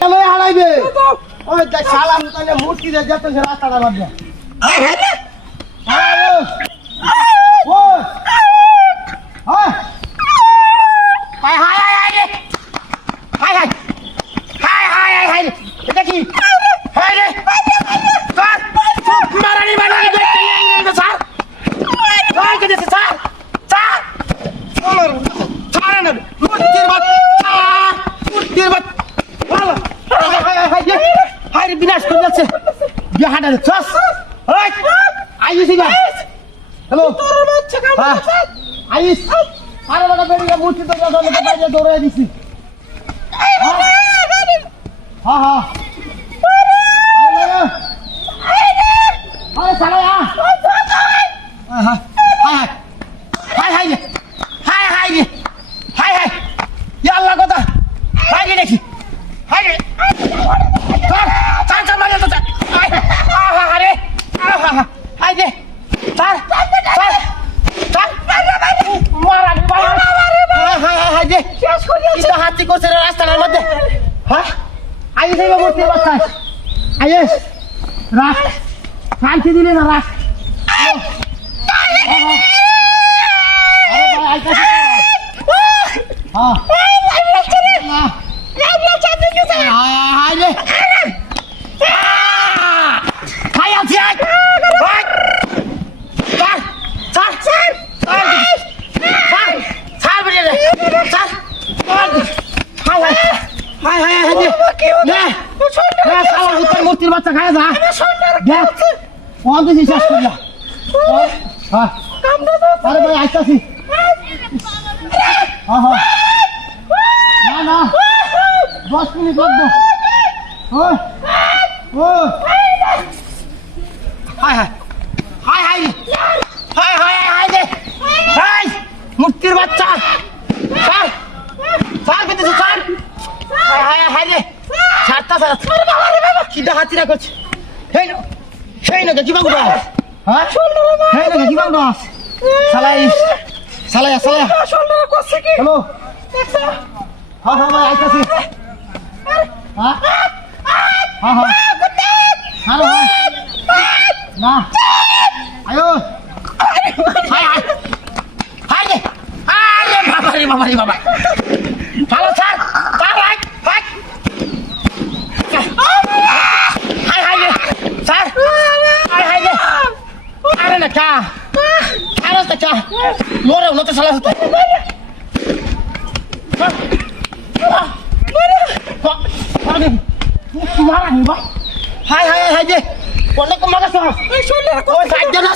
চলো হারাইবে ওই দেখ শালা মুতানে মূর্তি দে যেতে সে রাস্তাটা বাদ দে ও হাই হাই হাই হাই রে হাই হাই হাই হাই হাই হাই এটা কি হাই রে স্যার মারানি মারানি দেখতে নিয়ে স্যার হাই কে দিছে স্যার স্যার আমার ছাড়ে না মূর্তির বাচ্চা মূর্তির বাচ্চা হাই রে বিনাশ করে যাচ্ছে বিহাটা চস ওই আইসি না হ্যালো তোর বাচ্চা কাম করছে আইস আরে বড় বেরিয়ে মূর্তি তো দাদা বাইরে দৌড়ায় দিছি হ্যাঁ হ্যাঁ আরে সালা হ্যাঁ হাই হাই হাই হাই হাই হাই হাই ইয়া আল্লাহ কথা হাই রে দেখি হাই রে চার মারে তো আরে হাই রে চার চার চার মারা হাই হাই হাই রে শেষ করে এটা হাতি করছে রাস্তার মধ্যে হ্যাঁ আইস এই মূর্তি বাচ্চা আইস রাখ শান্তি দিলে না রাখ আরে ভাই আইতাছি হ্যাঁ হাই রে হাই আছে চার চার চার চার চার বেরিয়ে রে চার হাই হাই হাই হাই হাই নে নে সালা উত্তর মূর্তির বাচ্চা খায় যা দেখ কোন দিন শেষ করলা হ্যাঁ আরে ভাই আইতাছি হ্যাঁ হ্যাঁ না না 10 মিনিট লাগবে ওই ওই হাই হাই হাই হাই হাই হাই হাই রে হাই মূর্তির বাচ্চা স্যার স্যার পেতেছে স্যার হাই হাই হাই রে ছাড়তা স্যার কিটা হাতিরা করছে সেই না কি বাবু হ্যাঁ সেই না কি বাবু সালাই সালাই সালাই হ্যালো হ্যাঁ হ্যাঁ ভাই আইতাছি হ্যাঁ হ্যাঁ হ্যাঁ হ্যালো না আয়ো হাই হাই হাই রে আরে বাবা রে বাবা রে বাবা ভালো স্যার স্যার হাই হাই হাই হাই রে স্যার হাই হাই রে আরে না কা আরে না কা মোরে উনো তো সালা হতে মারা নি বা হাই হাই হাই রে কোন কোন মাগা সহ এই শুনলে কোন সাইড না